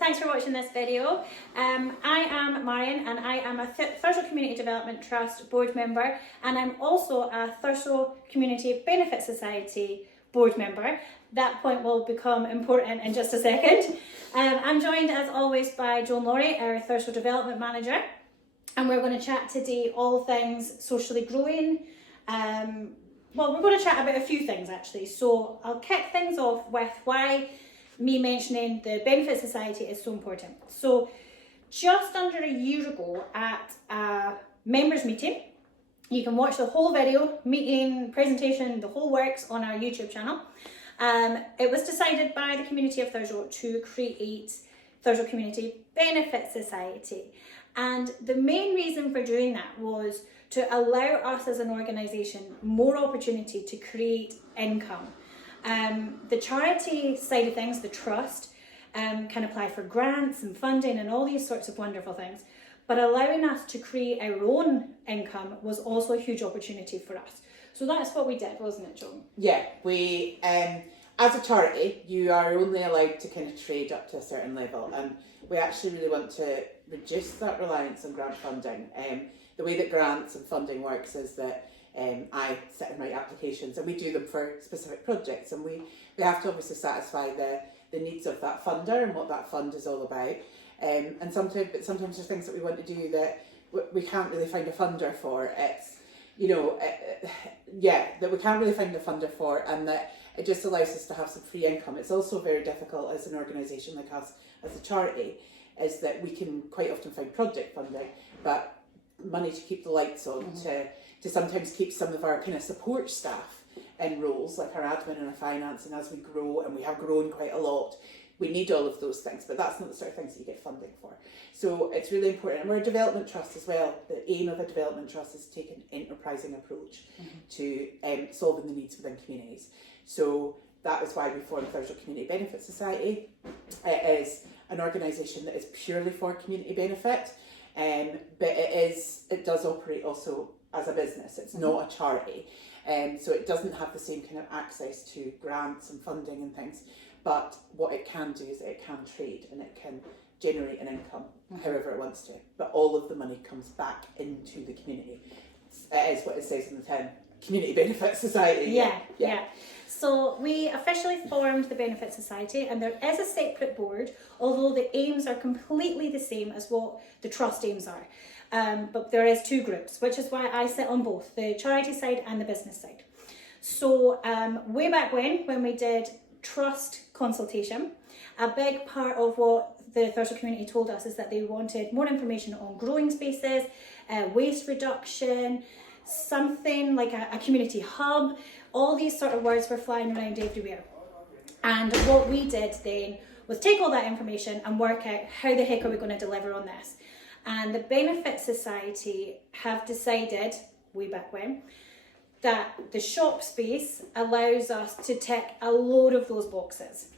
Thanks for watching this video. I am Marion and I am a Thurso Community Development Trust board member, and I'm also a Thurso Community Benefit Society board member. That point will become important in just a second. I'm joined as always by Joan Laurie, our Thurso Development Manager, and we're going to chat today all things socially growing. Well, we're going to chat about a few things actually. So I'll kick things off with why me mentioning the Benefit Society is so important. So just under a year ago at a members meeting, you can watch the whole video, meeting, presentation, the whole works on our YouTube channel. It was decided by the community of Thurso to create Thurso Community Benefit Society. And the main reason for doing that was to allow us as an organisation more opportunity to create income. The charity side of things, the trust, can apply for grants and funding and all these sorts of wonderful things. But allowing us to create our own income was also a huge opportunity for us. So that's what we did, wasn't it, Joan? Yeah, we, as a charity, you are only allowed to kind of trade up to a certain level, and we actually really want to reduce that reliance on grant funding. The way that grants and funding works is that I sit and write applications, and we do them for specific projects, and we have to obviously satisfy the needs of that funder and what that fund is all about. And sometimes there's things that we want to do that we can't really find a funder for. It's, that we can't really find a funder for, and that it just allows us to have some free income. It's also very difficult as an organisation like us, as a charity, is that we can quite often find project funding, but money to keep the lights on, to sometimes keep some of our kind of support staff in roles, like our admin and our finance, and as we grow, and we have grown quite a lot, we need all of those things, but that's not the sort of things that you get funding for. So it's really important. And we're a development trust as well. The aim of a development trust is to take an enterprising approach to solving the needs within communities. So that is why we formed Thurso Community Benefit Society. It is an organisation that is purely for community benefit, but it does operate also as a business. It's not a charity, so it doesn't have the same kind of access to grants and funding and things. But what it can do is it can trade and it can generate an income however it wants to. But all of the money comes back into the community. It is what it says in the tin. Community Benefit Society. Yeah. So we officially formed the Benefit Society, and there is a separate board, although the aims are completely the same as what the trust aims are. But there is two groups, which is why I sit on both, the charity side and the business side. So way back when we did trust consultation, a big part of what the Thurso community told us is that they wanted more information on growing spaces, waste reduction, something like a community hub. All these sort of words were flying around everywhere. And what we did then was take all that information and work out how the heck are we going to deliver on this. And the Benefit Society have decided, way back when, that the shop space allows us to tick a load of those boxes.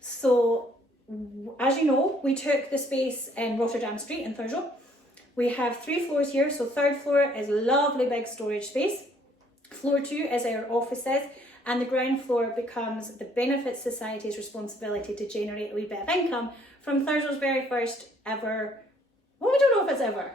So, as you know, we took the space in Rotterdam Street in Thurso. We have 3 floors here, so 3rd floor is lovely big storage space. Floor 2 is our offices, and the ground floor becomes the Benefit Society's responsibility to generate a wee bit of income from Thurso's very first ever, well, we don't know if it's ever.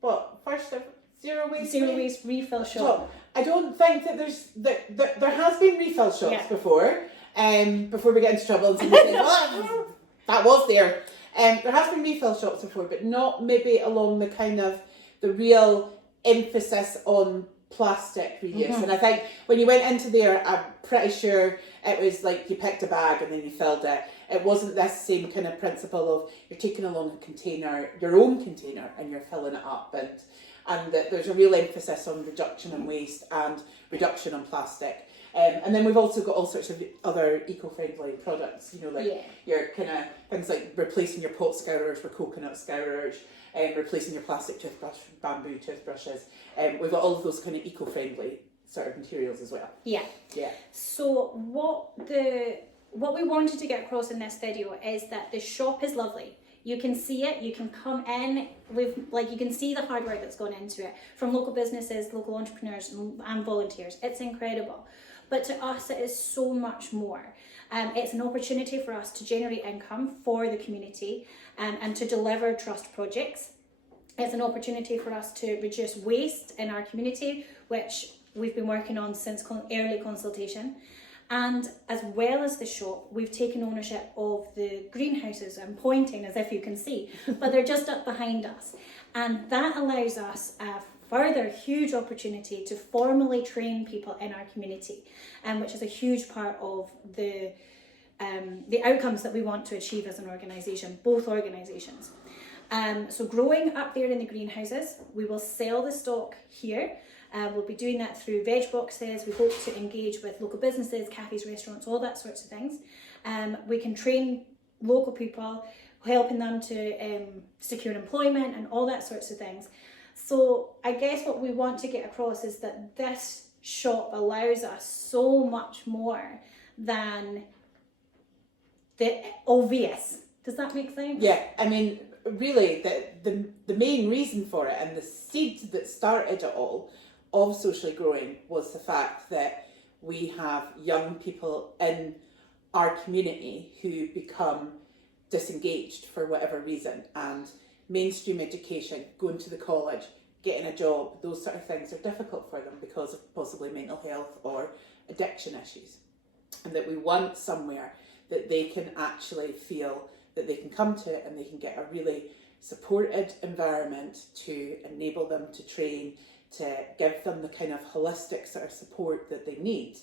What, first ever? Zero waste refill shop. I don't think that there has been refill shops before we get into trouble and say, well, that was there. There has been refill shops before, but not maybe along the kind of the real emphasis on plastic reuse. And I think when you went into there, I'm pretty sure it was like you picked a bag and then you filled it. It wasn't this same kind of principle of you're taking along a container, your own container, and you're filling it up, and that there's a real emphasis on reduction in waste and reduction on plastic. And then we've also got all sorts of other eco-friendly products, your kind of things like replacing your pot scourers for coconut scourers, replacing your plastic toothbrush with bamboo toothbrushes. We've got all of those kind of eco-friendly sort of materials as well. Yeah. So what we wanted to get across in this video is that the shop is lovely. You can see it, you can come in with, you can see the hard work that's gone into it from local businesses, local entrepreneurs and volunteers. It's incredible. but to us it is so much more. It's an opportunity for us to generate income for the community and to deliver trust projects. It's an opportunity for us to reduce waste in our community, which we've been working on since early consultation. And as well as the shop, we've taken ownership of the greenhouses. I'm pointing as if you can see, but they're just up behind us. And that allows us a further huge opportunity to formally train people in our community, which is a huge part of the outcomes that we want to achieve as an organisation, both organisations. So growing up there in the greenhouses, we will sell the stock here. We'll be doing that through veg boxes. We hope to engage with local businesses, cafes, restaurants, all that sorts of things. We can train local people, helping them to secure employment and all that sorts of things. So I guess what we want to get across is that this shop allows us so much more than the obvious. Does that make sense? Yeah, I mean, really, the main reason for it and the seed that started it all of Socially Growing was the fact that we have young people in our community who become disengaged for whatever reason, and mainstream education, going to the college, getting a job, those sort of things are difficult for them because of possibly mental health or addiction issues, and that we want somewhere that they can actually feel that they can come to and they can get a really supported environment to enable them to train, to give them the kind of holistic sort of support that they need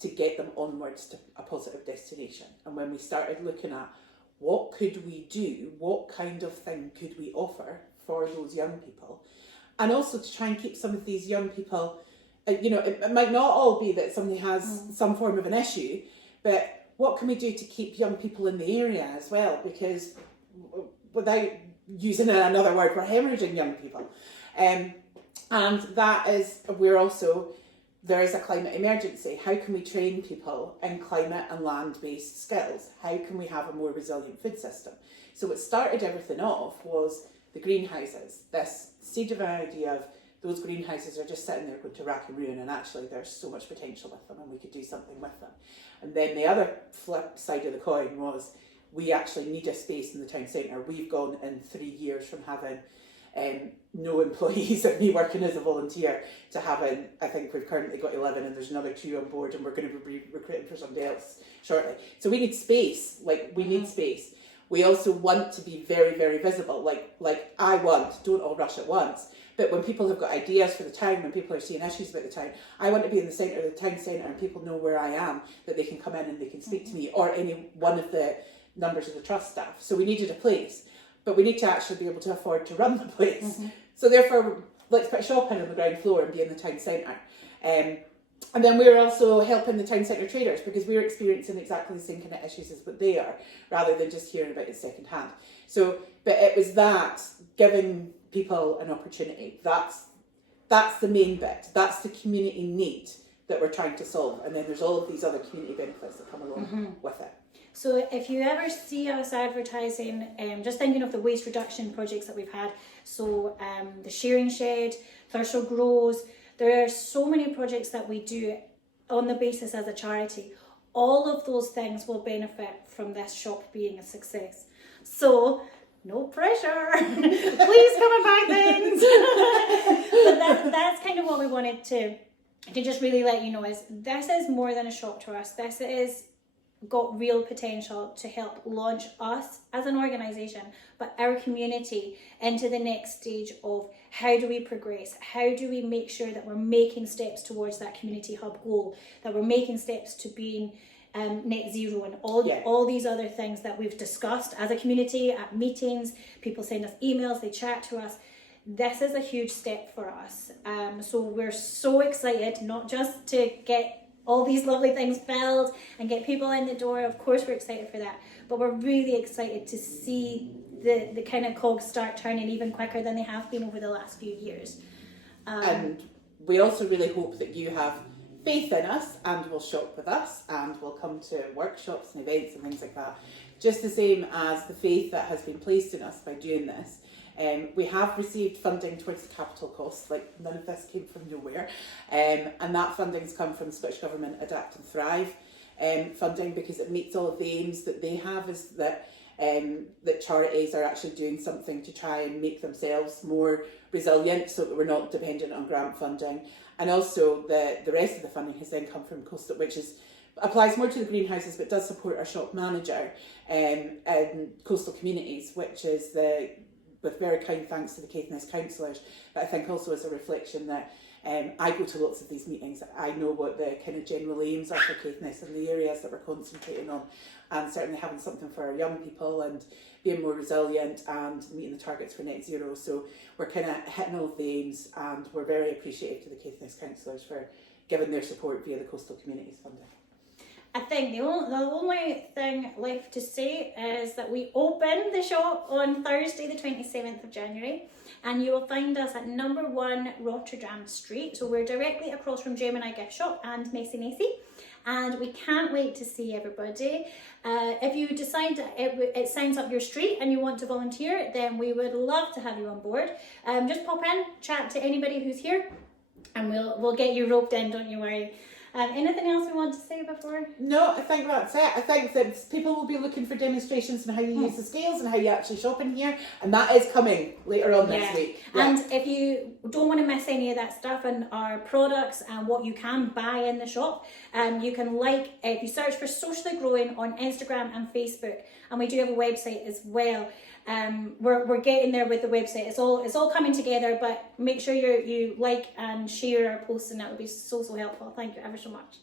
to get them onwards to a positive destination. And when we started looking at what could we do, what kind of thing could we offer for those young people, and also to try and keep some of these young people, it might not all be that somebody has some form of an issue, but what can we do to keep young people in the area as well? Because without using another word, we're hemorrhaging young people. And that is, there is a climate emergency. How can we train people in climate and land-based skills? How can we have a more resilient food system? So what started everything off was the greenhouses. This seed of an idea of those greenhouses are just sitting there going to rack and ruin, and actually there's so much potential with them and we could do something with them. And then the other flip side of the coin was we actually need a space in the town centre. We've gone in 3 years from having no employees and me working as a volunteer to having, I think we've currently got 11 and there's another 2 on board and we're going to be recruiting for somebody else shortly. So we need space, we need space. We also want to be very, very visible, like I want, don't all rush at once, but when people have got ideas for the town, when people are seeing issues about the town, I want to be in the centre of the town centre and people know where I am, that they can come in and they can speak to me or any one of the members of the trust staff. So we needed a place. But we need to actually be able to afford to run the place. So therefore, let's put a shop in on the ground floor and be in the town centre. And then we're also helping the town centre traders because we're experiencing exactly the same kind of issues as what they are, rather than just hearing about it second hand. So, but it was that, giving people an opportunity. That's the main bit. That's the community need that we're trying to solve. And then there's all of these other community benefits that come along with it. So if you ever see us advertising, just thinking of the waste reduction projects that we've had, so the Shearing Shed, Thurso Grows, there are so many projects that we do on the basis as a charity. All of those things will benefit from this shop being a success. So no pressure, please come and buy things. But that's kind of what we wanted to just really let you know, is this is more than a shop to us. This is got real potential to help launch us as an organisation, but our community into the next stage of how do we progress, how do we make sure that we're making steps towards that community hub goal, that we're making steps to being net zero and all these other things that we've discussed as a community at meetings. People send us emails, they chat to us. This is a huge step for us. So we're so excited, not just to get all these lovely things filled and get people in the door. Of course we're excited for that, but we're really excited to see the kind of cogs start turning even quicker than they have been over the last few years. And we also really hope that you have faith in us and will shop with us and will come to workshops and events and things like that. Just the same as the faith that has been placed in us by doing this We have received funding towards the capital costs, like none of this came from nowhere, and that funding's come from Scottish Government Adapt and Thrive funding, because it meets all of the aims that they have, is that that charities are actually doing something to try and make themselves more resilient, so that we're not dependent on grant funding. And also the rest of the funding has then come from coastal, which applies more to the greenhouses, but does support our shop manager and coastal communities, which is with very kind thanks to the Caithness councillors, but I think also as a reflection that I go to lots of these meetings. I know what the kind of general aims are for Caithness and the areas that we're concentrating on, and certainly having something for our young people and being more resilient and meeting the targets for net zero. So we're kind of hitting all of the aims, and we're very appreciative to the Caithness councillors for giving their support via the Coastal Communities funding. I think the only thing left to say is that we open the shop on Thursday the 27th of January, and you will find us at number 1 Rotterdam Street. So we're directly across from Gemini Gift Shop and Macy, and we can't wait to see everybody. If you decide it signs up your street and you want to volunteer, then we would love to have you on board. Just pop in, chat to anybody who's here, and we'll get you roped in, don't you worry. Anything else we want to say before? No, I think that's it. I think that people will be looking for demonstrations on how you use the scales and how you actually shop in here, and that is coming later on this week. Yeah. And if you don't want to miss any of that stuff and our products and what you can buy in the shop, you can if you search for Socially Growing on Instagram and Facebook, and we do have a website as well. We're getting there with the website. It's all coming together, but make sure you like and share our posts, and that would be so helpful. Thank you ever so much.